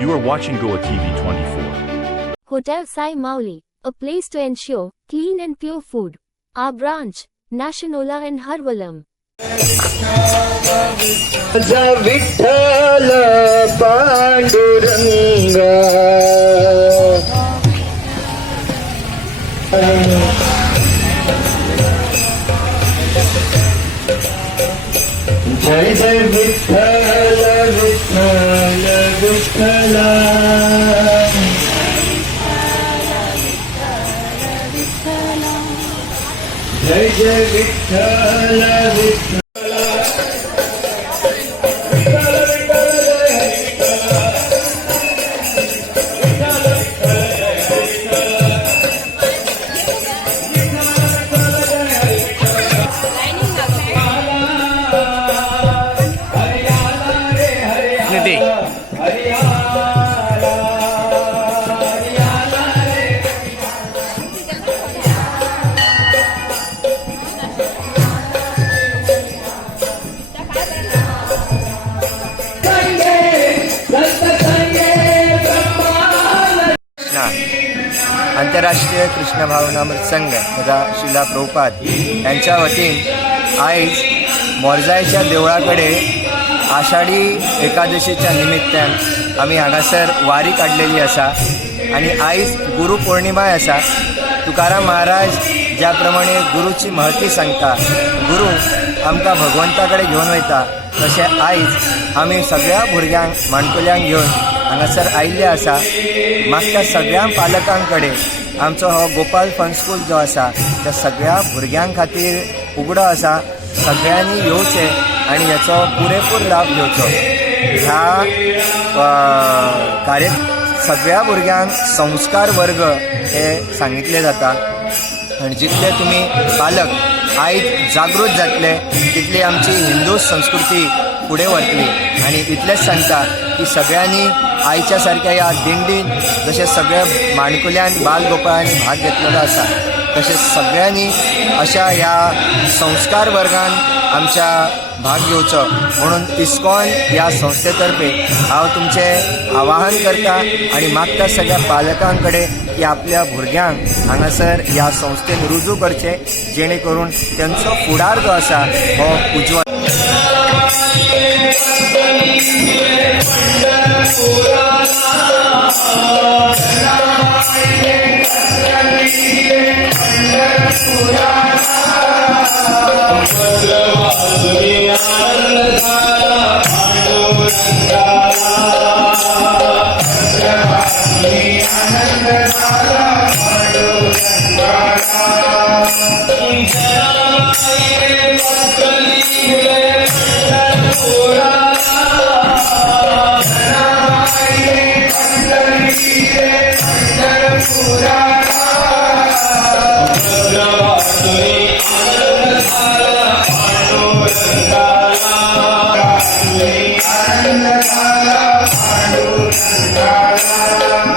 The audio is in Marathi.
You are watching Goa TV 24. Hotel Sai Mauli, a place to ensure clean and pure food. Our branch, Nationola and Harvalam. माझा विठ्ठल पांडुरंगा जय जय विठ्ठल विठ्ठल विठ्ठला जय जय विठ्ठल आंतरराष्ट्रीय कृष्ण भावनामृत संघ तथा शिला प्रोपात यांच्या वतीन आईज मोरजायच्या देवळाकडे आषाढी एकादशीच्या निमित्तान आमी हांगासर वारी काडलेली आसा. आनी आयज गुरू पौर्णिमाय आसा. तुकाराम महाराज ज्या प्रमाणे गुरुची महती सांगता गुरु आमकां भगवंता कडेन घेवन वयता तशें आयज आमी सगळ्या भुरग्यांक माणकुल्यांक घेवन हांगासर आयिल्ले आसा. मागच्या सगळ्या पालकां कडेन आमचो हो गोपाल फन स्कूल जो आसा त्या सगळ्या भुरग्यां खातीर उगडो आसा. सगळ्यांनी येवचें. आनी हेचो पुरेपूर लाभ घेवचो ह्या कार्य सगळ्या भुरग्यांक संस्कार वर्ग हे सांगितले जाता आनी जितले तुमी पालक आयज जागृत जातले तितली आमची हिंदू संस्कृती फुडें वरतली आनी इतलेंच सांगता की सगळ्यांनी आयच्या सारक्या ह्या दिंडीन जशें सगळ्या माणकुल्यान बालगोपाळांनी भाग घेतलेलो आसा तसेच सगळ्यांनी अशा या संस्कार वर्गान आमच्या भाग घेवचो. म्हणून इस्कॉन ह्या संस्थेतर्फे हांव तुमचे आवाहन करता आनी मागता सगळ्या पालकां कडेन की आपल्या भुरग्यांक हांगासर ह्या संस्थेन रुजू करचे जेणे करून त्यांचो फुडार जो आसा हो उज्वल Oh